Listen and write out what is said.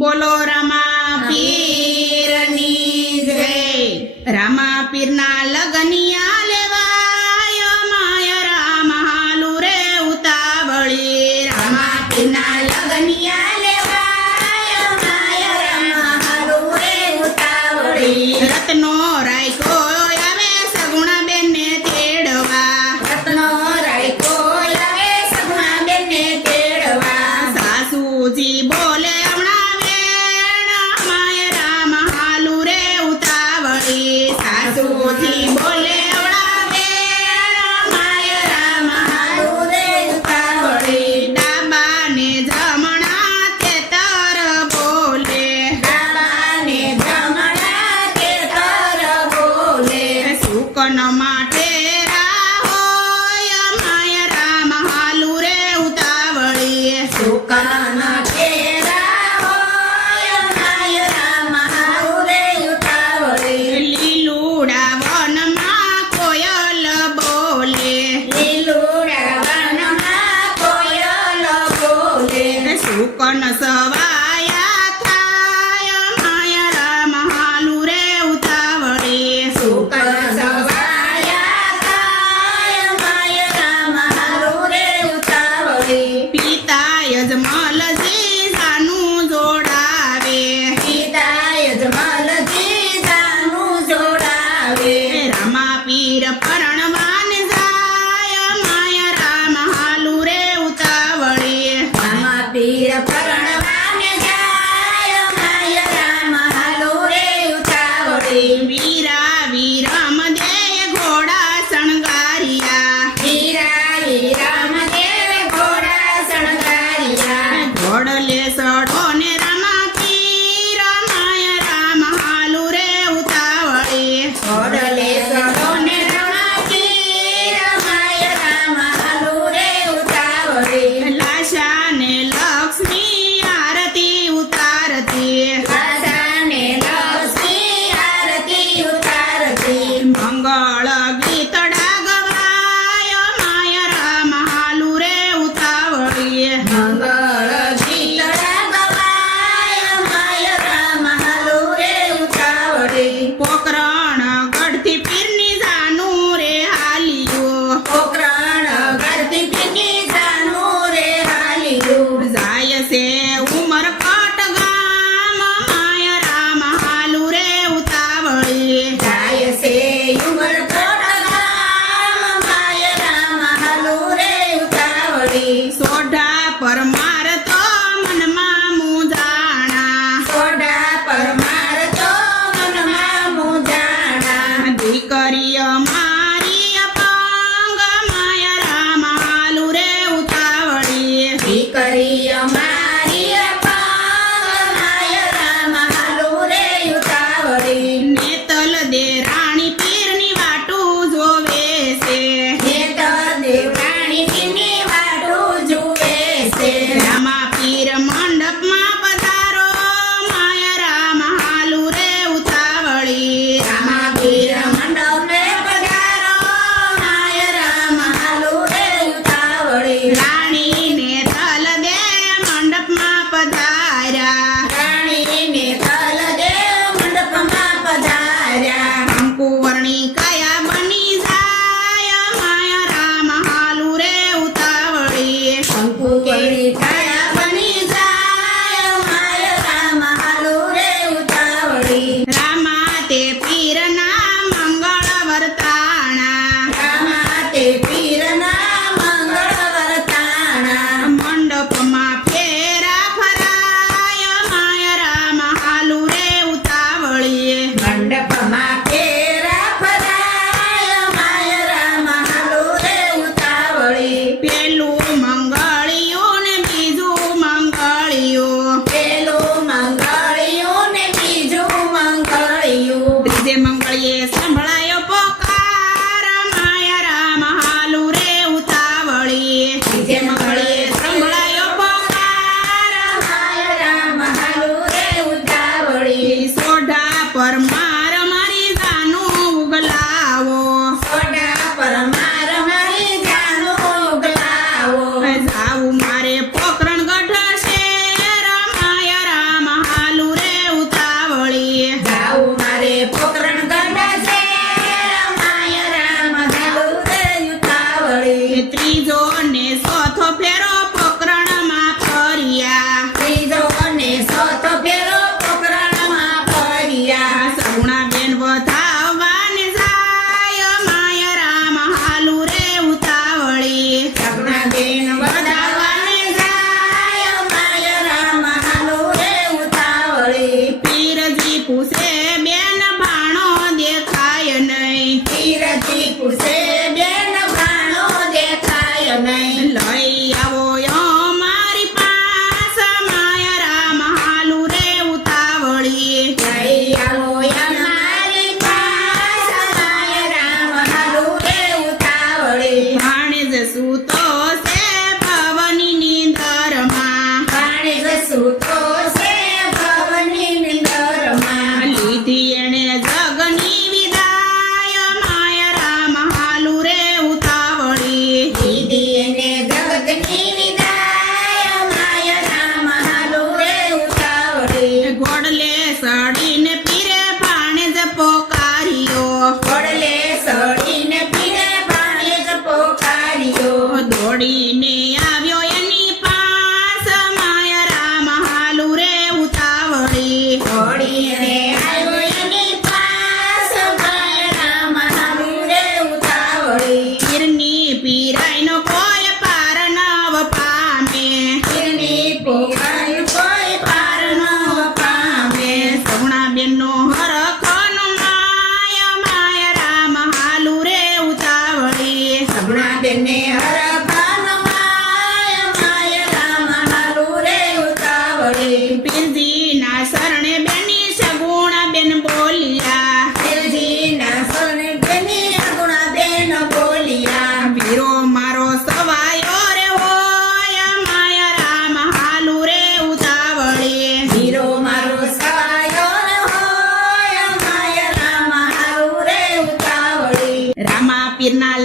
બોલો રામા પીરની જય। રામા પીરના લગનિયા લેવાય માય રામ હાલું રે ઉતાવળી। રામા પીરના લગનિયા લેવાય માય રામ હાલું રે ઉતાવળી। રત્નો રાયકો આવે સગુણા બેનને તેડવા। રત્નો રાયકો આવે સગુણા બેનને તેડવા। સાસુજી બોલે સાસુજી બોલે માય રામ હાલું રે ઉતાવળી। ડાબાને જમણા તેતર બોલે। ડાબાને જમણા તેતર બોલે। સુકન માટે રાહોય માય રામ હાલું રે ઉતાવળી। સુકન સુકન સવાયા થાય માય રામ હાલું રે ઉતાવળી। સુકન સવાયા થાય માય રામ હાલું રે ઉતાવળી। પિતા યજમલજી જાનું જોડાવે। પિતા યજમલજી જાનું જોડાવે। રામા પીર પરણવાન જાય માય રામ હાલું રે ઉતાવળી। રામા પીર પરણવાને પીરના